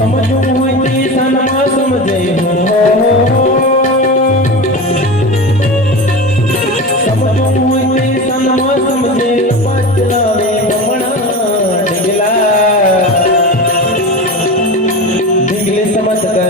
समजूं હોય તે સનમાં સમજે હો સમજूं હોય તે સનમાં સમજે બચલાવે બમણા ઢીંગલા ઢીંગલે સમજ કર